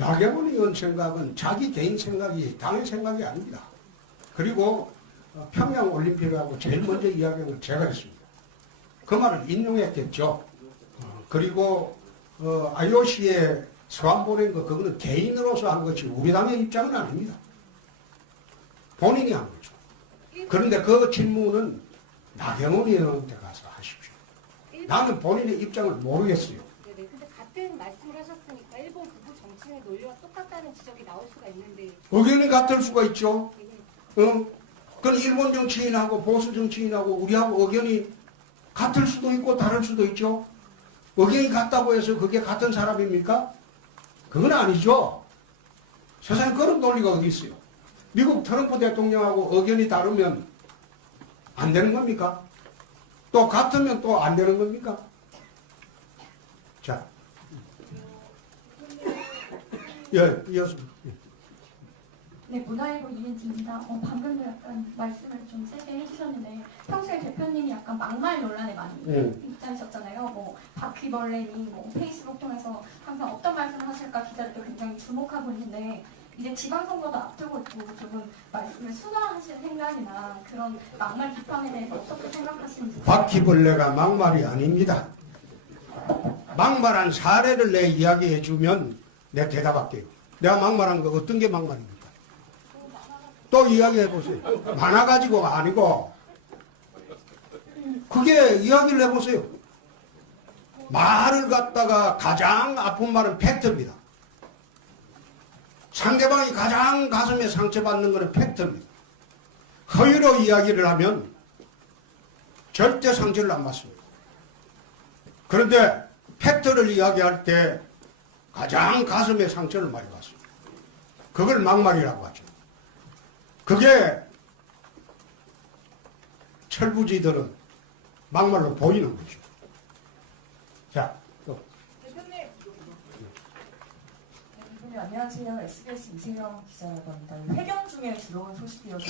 나경원 의원 생각은 자기 개인 생각이 당의 생각이 아닙니다. 그리고 어, 평양 올림픽하고 제일 먼저 이야기한 건 제가 했습니다. 그 말을 인용했겠죠. 어, 그리고 어, IOC에 서한 보낸 거 그거는 개인으로서 한 거지 우리 당의 입장은 아닙니다. 본인이 한 거죠. 그런데 그 질문은 나경원 의원한테 가서 하십시오. 나는 본인의 입장을 모르겠어요. 네네. 근데 같은 말씀을 하셨으니까 일본 정치인의 논리와 똑같다는 지적이 나올 수가 있는데 의견이 같을 수가 있죠. 어? 그건 일본 정치인하고 보수 정치인하고 우리하고 의견이 같을 수도 있고 다를 수도 있죠. 의견이 같다고 해서 그게 같은 사람입니까? 그건 아니죠. 세상에 그런 논리가 어디 있어요. 미국 트럼프 대통령하고 의견이 다르면 안 되는 겁니까? 또 같으면 또 안 되는 겁니까? 예, 이어서. 네, 문화일보 이은지입니다. 어, 방금도 약간 말씀을 좀 세게 해주셨는데 평소에 대표님이 약간 막말 논란에 많이 예. 입장이셨잖아요. 뭐 바퀴벌레니 뭐 페이스북 통해서 항상 어떤 말씀을 하실까 기자들도 굉장히 주목하고 있는데 이제 지방선거도 앞두고 있고 조금 말씀을 순화하실 생각이나 그런 막말 비판에 대해서 어떻게 생각하시는지 바퀴벌레가 막말이 아닙니다. 막말한 사례를 내 이야기해 주면 내 대답할게요. 내가 막말한 거 어떤 게 막말입니까? 또 이야기해 보세요. 많아 가지고가 아니고 그게 이야기를 해 보세요. 말을 갖다가 가장 아픈 말은 팩트입니다. 상대방이 가장 가슴에 상처받는 것은 팩트입니다. 허위로 이야기를 하면 절대 상처를 안 받습니다. 그런데 팩트를 이야기할 때 가장 가슴에 상처를 많이 받습니다. 그걸 막말이라고 하죠. 그게 철부지들은 막말로 보이는 거죠. 자, 또. 대표님 대표님 안녕하세요. SBS 이세영 기자라고 합니다. 회견 중에 들어온 소식이어서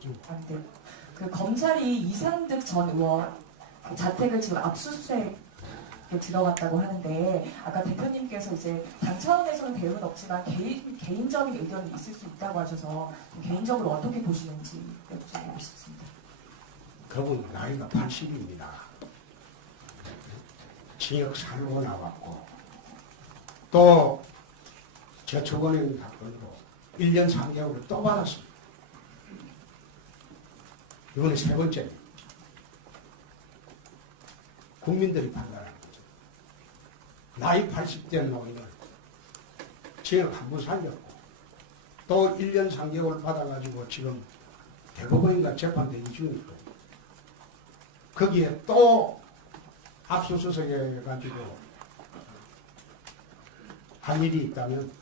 좀 안 돼요. 그 검찰이 이상득 전 의원 그 자택을 지금 압수수색에 들어갔다고 하는데 아까 대표님께서 이제 당 차원에서는 대응은 없지만 개인 개인적인 의견이 있을 수 있다고 하셔서 좀 개인적으로 어떻게 보시는지 여쭤보고 싶습니다. 그분 나이가 80입니다. 징역 살고 나왔고 또 저축은행 사건으로 1년 3개월을 또 받았습니다. 이번에 세 번째입니다. 국민들이 거죠. 나이 80대 노인을 징역 한번 살렸고 또 1년 3개월 받아가지고 지금 대법원인가 재판대기 중이고 거기에 또 압수수색 해 가지고 할 일이 있다면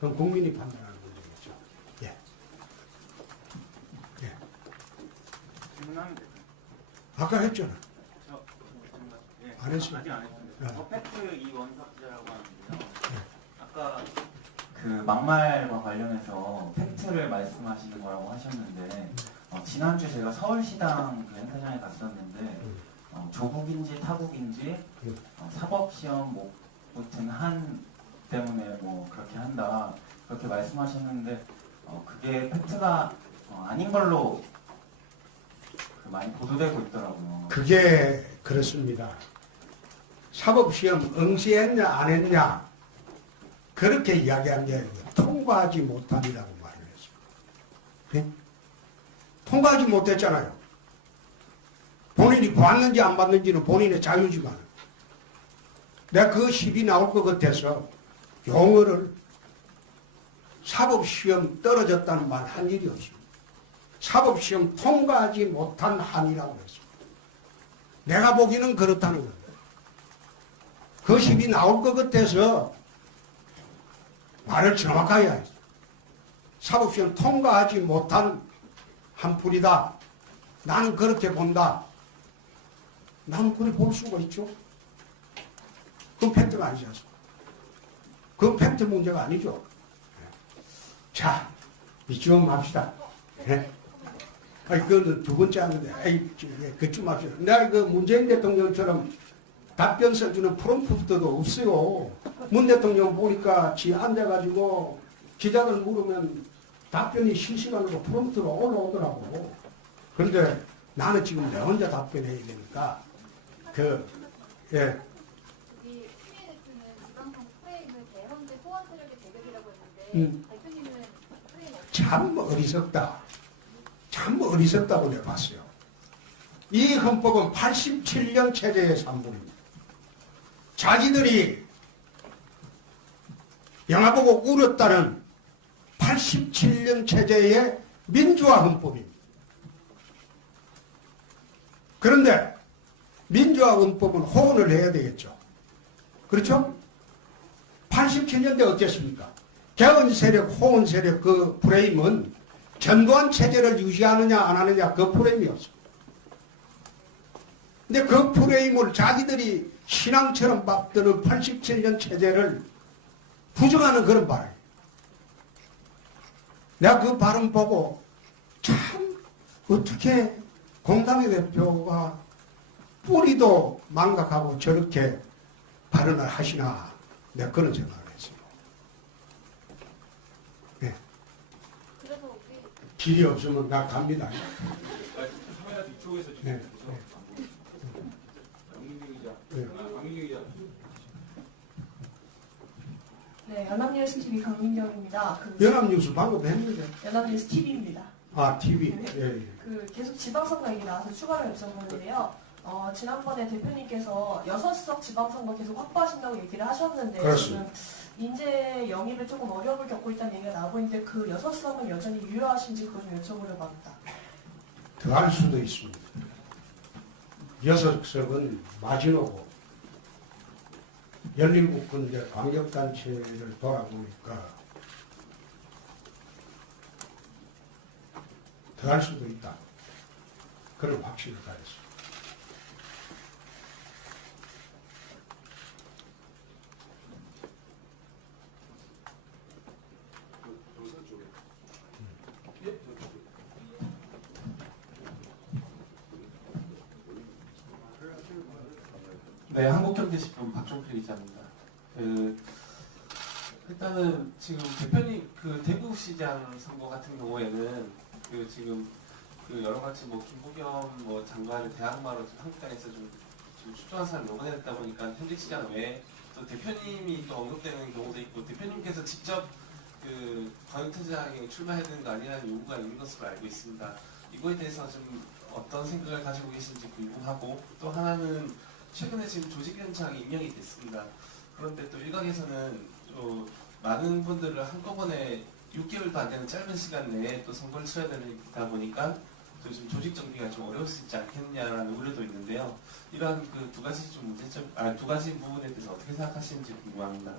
그럼 국민이 판단하는 문제겠죠. 예. 예. 아까 했잖아. 안 했어요? 아직 안 했습니다. 네. 더 팩트 이원석 기자라고 하는데요. 아까 그 막말과 관련해서 팩트를 말씀하시는 거라고 하셨는데 어, 지난주 제가 서울시당 그 행사장에 갔었는데 어, 조국인지 타국인지 음. 어, 사법시험 못 붙은 한 때문에 뭐 그렇게 한다 그렇게 말씀하셨는데 어, 그게 팩트가 어, 아닌 걸로 그 많이 보도되고 있더라고요. 그게 그렇습니다. 사법시험 응시했냐 안 했냐 그렇게 이야기한 게 통과하지 못함이라고 말을 했습니다. 예? 통과하지 못했잖아요. 본인이 봤는지 안 봤는지는 본인의 자유지만 내가 그 시비 나올 것 같아서 용어를 사법시험 떨어졌다는 말 한 일이 없습니다. 사법시험 통과하지 못한 한이라고 했습니다. 내가 보기는 그렇다는 겁니다. 그 시비 나올 것 같아서 말을 정확하게 하죠. 사법시험 통과하지 못한 한풀이다. 나는 그렇게 본다. 나는 그렇게 볼 수가 있죠. 그건 팩트가 아니지 않습니까? 그건 팩트 문제가 아니죠. 자, 이쯤 합시다. 예? 아니, 그거는 두 번째 하는데, 아이, 예, 그쯤 합시다. 내가 그 문재인 대통령처럼 답변 써주는 프롬프트도 없어요. 문 대통령 보니까 지 앉아가지고 기자들 물으면 답변이 실시간으로 프롬프트로 올라오더라고. 그런데 나는 지금 내 혼자 답변해야 되니까 그, 예, 음. 참 어리석다. 참 어리석다고 내가 봤어요. 이 헌법은 87년 체제의 산물입니다. 자기들이 영화 보고 울었다는 87년 체제의 민주화 헌법입니다. 그런데 민주화 헌법은 호언을 해야 되겠죠. 그렇죠? 87년대 어땠습니까? 개헌 세력, 호언 세력 그 프레임은 전두환 체제를 유지하느냐 안 하느냐 그 프레임이었어. 근데 그 프레임을 자기들이 신앙처럼 받드는 87년 체제를 부정하는 그런 발언. 내가 그 발언 보고 참 어떻게 공당의 대표가 뿌리도 망각하고 저렇게 발언을 하시나 내가 그런 생각을 했어요. 그래서 우리 길이 없으면 나 갑니다. 뒤쪽에서 네. 지금 강민경 기자, 네. 강민경 기자. 네, 연합뉴스 TV 강민경입니다. 그 연합뉴스 방금 했는데. 연합뉴스 TV입니다. 아, TV. 예, 예. 그 계속 지방선거 얘기 나와서 추가로 여쭤보는데요. 어, 지난번에 대표님께서 여섯 석 지방선거 계속 확보하신다고 얘기를 하셨는데 그렇습니다. 지금 인재 영입에 조금 어려움을 겪고 있다는 얘기가 나오고 있는데 그 여섯 석은 여전히 유효하신지 그거 좀 여쭤보려고 합니다. 더 할 수도 있습니다. 여섯 석은 마지노고, 17군데 광역단체를 돌아보니까 더 할 수도 있다. 그런 확신을 가졌습니다. 네, 한국경제신문 박종필 기자입니다. 그 일단은 지금 대표님 그 대구시장 선거 같은 경우에는 그 지금 그 여러 가지 뭐 김부겸 뭐 장관을 대항마로 한국당에서 좀, 좀 출중한 사람을 녹아냈다 보니까 현직 시장 외에 또 대표님이 또 언급되는 경우도 있고 대표님께서 직접 그 광역특장에 출마해야 되는 거 아니냐는 요구가 있는 것으로 알고 있습니다. 이거에 대해서 좀 어떤 생각을 가지고 계신지 궁금하고 또 하나는 최근에 지금 조직위원장이 임명이 됐습니다. 그런데 또 일각에서는 또 많은 분들을 한꺼번에 6개월도 안 되는 짧은 시간 내에 또 선거를 치러야 되다 보니까 또 지금 조직 정비가 좀 어려울 수 있지 않겠냐라는 우려도 있는데요. 이러한 그 두 가지 좀 문제점, 아 두 가지 부분에 대해서 어떻게 생각하시는지 궁금합니다.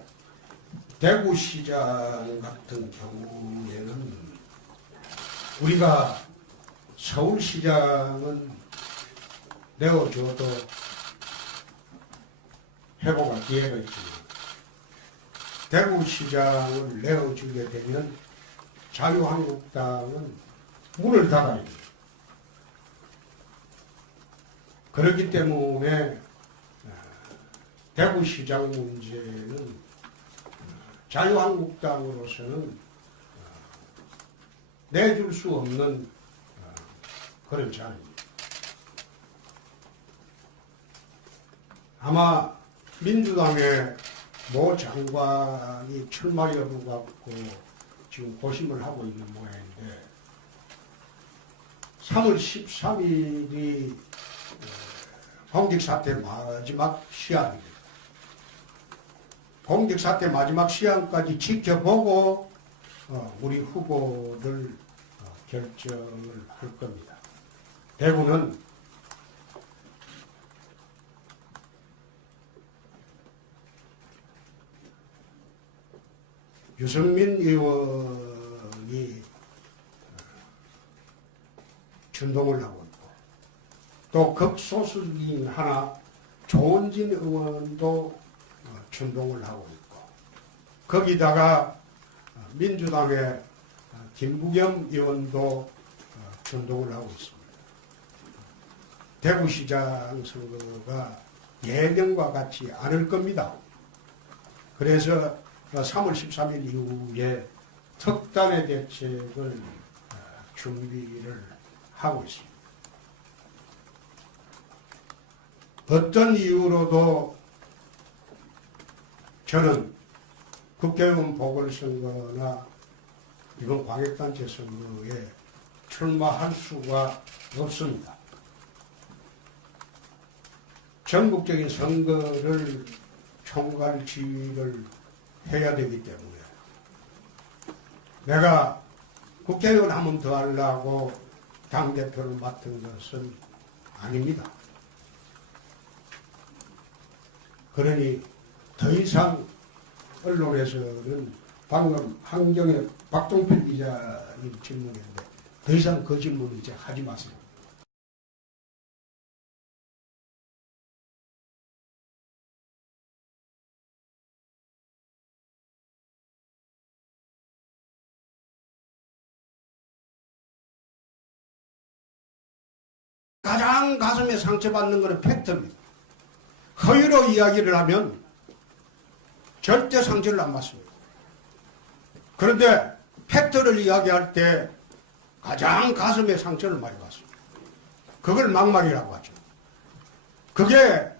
대구시장 같은 경우에는 우리가 서울시장은 내어줘도 회복할 기회가 있지만 대구시장을 내어주게 되면 자유한국당은 문을 닫아야 돼요. 그렇기 때문에 어, 대구시장 문제는 자유한국당으로서는 어, 내줄 수 없는 어, 그런 자리입니다. 아마 민주당의 모 장관이 출마 여부 갖고 지금 고심을 하고 있는 모양인데 3월 13일이 공직사태 마지막 시합입니다. 공직사태 마지막 시한까지 지켜보고 어, 우리 후보를 어, 결정을 할 겁니다. 대구는 유승민 의원이 어, 준동을 하고 있고 또 극소수인 하나 조은진 의원도 어, 준동을 하고 있고 거기다가 어, 민주당의 어, 김부겸 의원도 어, 준동을 하고 있습니다. 대구시장 선거가 예년과 같지 않을 겁니다. 그래서 3월 13일 이후에 특단의 대책을 어, 준비를 하고 있습니다. 어떤 이유로도 저는 국회의원 보궐선거나 이번 광역단체 선거에 출마할 수가 없습니다. 전국적인 선거를 총괄 지휘를 해야 되기 때문에 내가 국회의원 한 번 더 하려고 당대표를 맡은 것은 아닙니다. 그러니 더 이상 언론에서는 방금 한경의 박종필 기자님 질문인데 더 이상 그 질문 이제 하지 마세요. 가슴에 상처받는 것은 팩트입니다. 허위로 이야기를 하면 절대 상처를 안 받습니다. 그런데 팩트를 이야기할 때 가장 가슴에 상처를 많이 받습니다. 그걸 막말이라고 하죠. 그게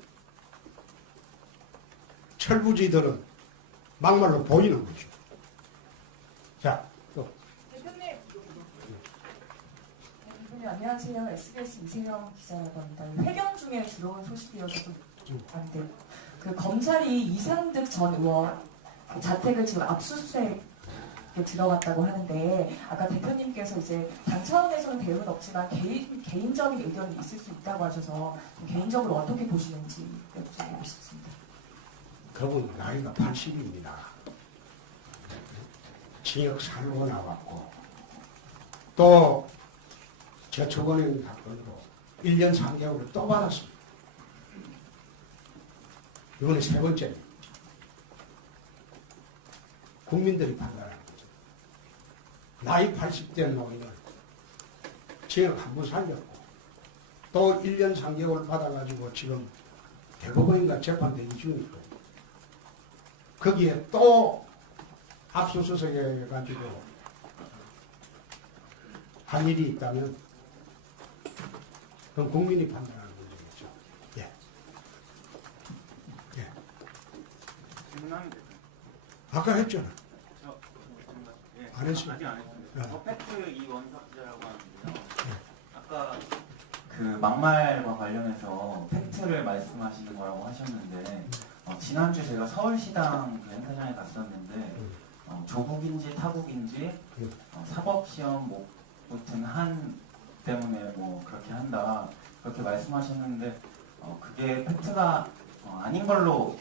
철부지들은 막말로 보이는 거죠. 자, 또. 대표님 대표님 안녕하세요. SBS 이세영 기자라고 합니다. 회견 중에 들어온 소식이어서 좀안 돼요. 그 검찰이 이상득 전 의원 그 자택을 지금 압수수색에 들어갔다고 하는데 아까 대표님께서 이제 당 차원에서는 대응은 없지만 개인 개인적인 의견이 있을 수 있다고 하셔서 좀 개인적으로 어떻게 보시는지 여쭤보고 싶습니다. 그분 나이가 80입니다. 징역 살고 나왔고 또 저축은행 사건으로 1년 3개월을 또 받았습니다. 이번에 세 번째입니다. 국민들이 판단하는 거죠. 나이 80대 노인을 징역 한번 살렸고 또 1년 3개월 받아가지고 지금 대법원인가 재판 대기 중이고 거기에 또 압수수색해 가지고 한 일이 있다면 그건 국민이 판단하는 문제겠죠. 예. 예. 질문하면 될까요? 아까 했잖아. 저, 예, 안 했어요? 아직 안 했습니다. 네. 어, 팩트 이 원석 기자라고 하는데요. 아까 그 막말과 관련해서 팩트를 말씀하시는 거라고 하셨는데 어, 지난주 제가 서울시당 그 행사장에 갔었는데 어, 조국인지 타국인지 어, 사법시험 뭐 무튼 한 때문에 뭐 그렇게 한다 그렇게 말씀하셨는데 어, 그게 팩트가 어, 아닌 걸로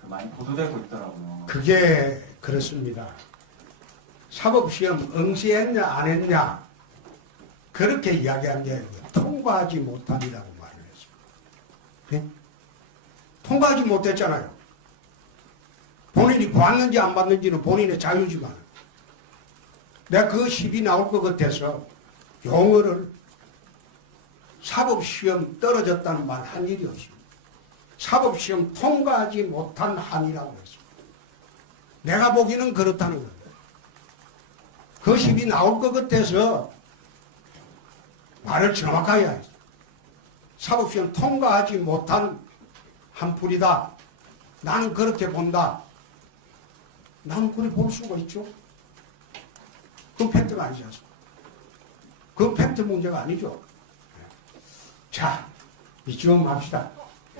그 많이 보도되고 있더라고요. 그게 그렇습니다. 사법시험 응시했냐 안 했냐 그렇게 아니고 통과하지 못한이라고 말을 했습니다. 네? 통과하지 못했잖아요. 본인이 봤는지 안 봤는지는 본인의 자유지만 내가 그 시비 나올 것 같아서 용어를 사법시험 떨어졌다는 말 한 일이 없습니다. 사법시험 통과하지 못한 한이라고 했습니다. 내가 보기는 그렇다는 거예요. 그 시비 나올 것 같아서 말을 정확하게 하죠. 사법시험 통과하지 못한 한풀이다. 나는 그렇게 본다. 나는 그렇게 볼 수가 있죠. 그건 팩트가 아니지 않습니까? 그건 팩트 문제가 아니죠. 자, 이쯤 합시다.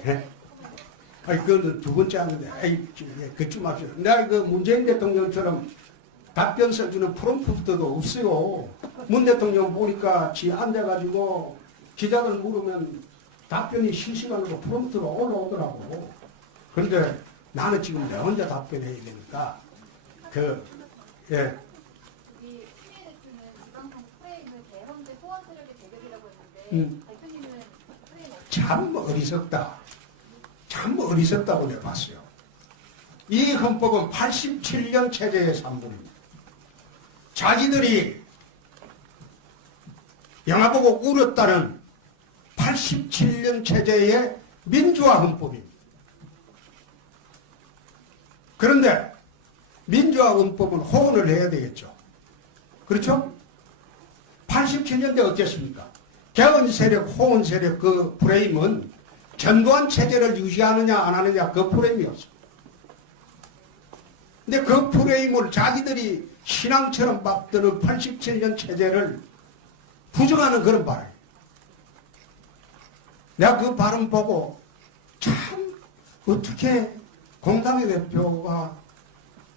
네? 아니, 그거는 두 번째 하는데, 아이, 예, 그쯤 합시다. 내가 그 문재인 대통령처럼 답변 써주는 프롬프트도 없어요. 문 대통령 보니까 지 앉아가지고 기자들 물으면 답변이 실시간으로 프롬프트가 올라오더라고. 그런데 나는 지금 내 혼자 답변해야 되니까, 그, 예, 우리 추미애 대표는 지방선거 프레임을 대선제 소환 세력의 대결이라고 했는데 참 어리석다. 참 어리석다고 내가 봤어요. 이 헌법은 87년 체제의 산물입니다. 자기들이 영화 보고 울었다는 87년 체제의 민주화 헌법입니다. 그런데 민주화 원법은 호언을 해야 되겠죠. 그렇죠? 87년대 어땠습니까? 개헌 세력, 호언 세력 그 프레임은 전두환 체제를 유지하느냐 안 하느냐 그 프레임이었어. 근데 그 프레임을 자기들이 신앙처럼 받드는 87년 체제를 부정하는 그런 발언. 내가 그 발언 보고 참 어떻게 공당의 대표가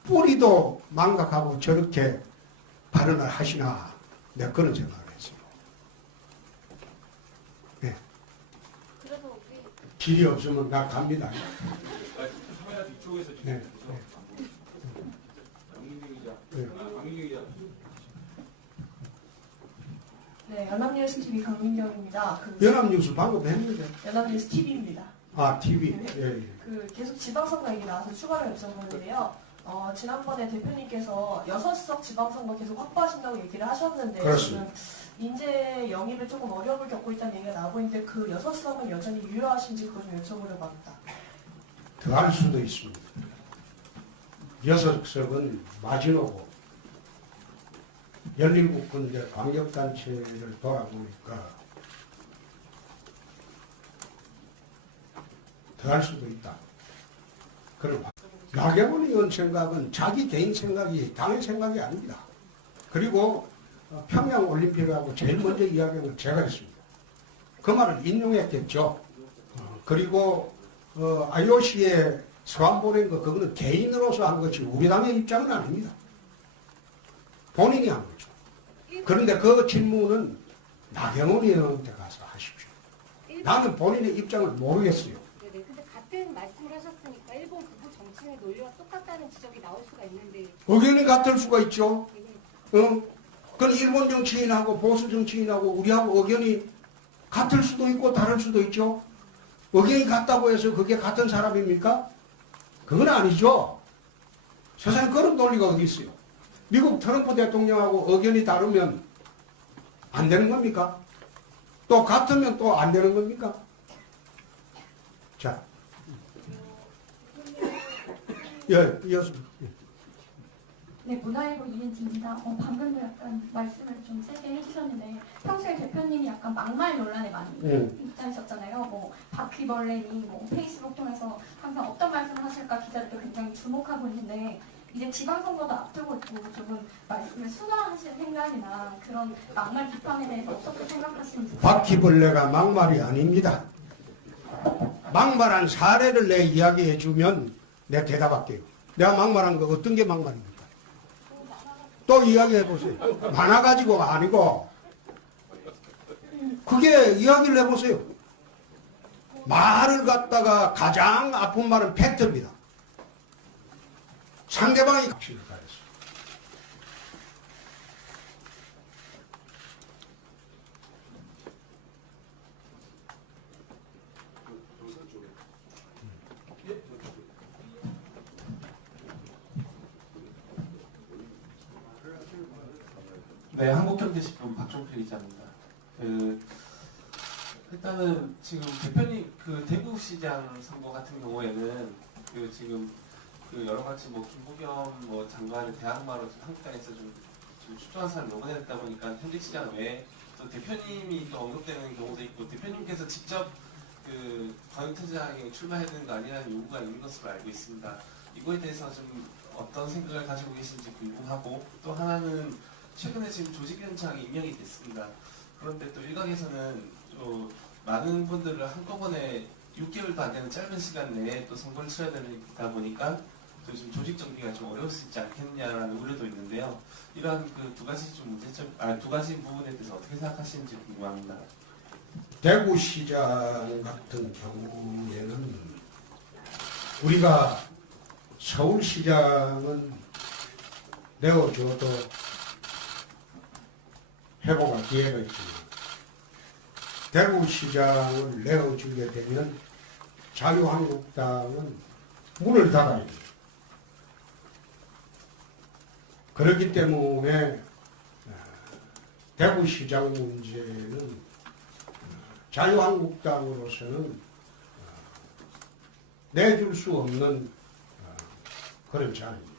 뿌리도 망각하고 저렇게 발언을 하시나 내가 그런 생각을 했어요. 그래서 우리 길이 없으면 나 갑니다. 카메라 뒤쪽에서 지금 네. 네. 아. 네, 연합뉴스 TV 강민경입니다. 그 연합뉴스 방금 했는데. 연합뉴스 TV입니다. 아, TV. 예, 예. 그 계속 지방선거 얘기 나와서 추가로 여쭤보는데요. 어, 지난번에 대표님께서 여섯 석 지방선거 계속 확보하신다고 얘기를 하셨는데 그렇습니다. 지금 인재 영입에 조금 어려움을 겪고 있다는 얘기가 나오고 있는데 그 여섯 석은 여전히 유효하신지 그거 좀 여쭤보려고 합니다. 더할 수도 있습니다. 여섯 석은 마지노고 열일곱 군데 광역단체를 돌아보니까 더할 수도 있다. 그런 바- 나경원 의원 생각은 자기 개인 생각이 당의 생각이 아닙니다. 그리고 어, 평양 올림픽하고 제일 먼저 이야기한 건 제가 했습니다. 그 말을 인용했겠죠. 어, 그리고 어, IOC에 서한 보낸 거 그거는 개인으로서 한 것이 우리 당의 입장은 아닙니다. 본인이 한 거죠. 그런데 그 질문은 나경원 의원한테 가서 하십시오. 나는 본인의 입장을 모르겠어요. 네네. 근데 같은 말씀을 하셨으니까 일본 극우 정치인의 논리와 똑같다는 지적이 나올 수가 있는데 의견이 같을 수가 있죠. 이게 어? 그건 일본 정치인하고 보수 정치인하고 우리하고 의견이 같을 수도 있고 다를 수도 있죠. 의견이 같다고 해서 그게 같은 사람입니까? 그건 아니죠. 세상에 그런 논리가 어디 있어요? 미국 트럼프 대통령하고 의견이 다르면 안 되는 겁니까? 또 같으면 또 안 되는 겁니까? 자. 예, 이어서. 네, 문화일보 이은지입니다. 어, 방금도 약간 말씀을 좀 세게 해주셨는데 평소에 대표님이 약간 막말 논란에 많이 음. 입장이셨잖아요. 뭐 바퀴벌레니 뭐 페이스북 통해서 항상 어떤 말씀을 하실까 기자들도 굉장히 주목하고 있는데 이제 지방선거도 앞두고 있고 조금 말씀을 순화하실 생각이나 그런 막말 비판에 대해서 어떻게 생각하시는지 바퀴벌레가 막말이 아닙니다. 막말한 사례를 내 이야기해 주면 내가 대답할게요. 내가 막말한 거 어떤 게 막말입니까? 또 이야기해 보세요. 많아 가지고가 아니고 그게 이야기를 해 보세요. 말을 갖다가 가장 아픈 말은 팩트입니다. 상대방이 값을 가했어. 네, 한국경제신문 박종필 기자입니다. 그 일단은 지금 대표님 그 대구시장 선거 같은 경우에는 그 지금 그 여러 가지 뭐 김부겸 뭐 장관의 대항마로 한국당에서 좀, 좀 출중한 사람을 녹아냈다 보니까 현직 시장 외에 또 대표님이 또 언급되는 경우도 있고 대표님께서 직접 그 광역시장에 출마해야 되는 거 아니라는 요구가 있는 것으로 알고 있습니다. 이거에 대해서 좀 어떤 생각을 가지고 계신지 궁금하고 또 하나는 최근에 지금 조직위원장이 임명이 됐습니다. 그런데 또 일각에서는 또 많은 분들을 한꺼번에 6개월도 안 되는 짧은 시간 내에 또 선거를 치러야 되다 보니까 또 지금 조직 정비가 좀 어려울 수 있지 않겠냐라는 우려도 있는데요. 이러한 그 두 가지 좀 문제점, 아 두 가지 부분에 대해서 어떻게 생각하시는지 궁금합니다. 대구시장 같은 경우에는 우리가 서울시장은 내어줘도 회복할 기회가 있지만 대구시장을 내어주게 되면 자유한국당은 문을 닫아야 돼요. 그렇기 때문에 어, 대구시장 문제는 자유한국당으로서는 어, 내줄 수 없는 어, 그렇지 않습니다.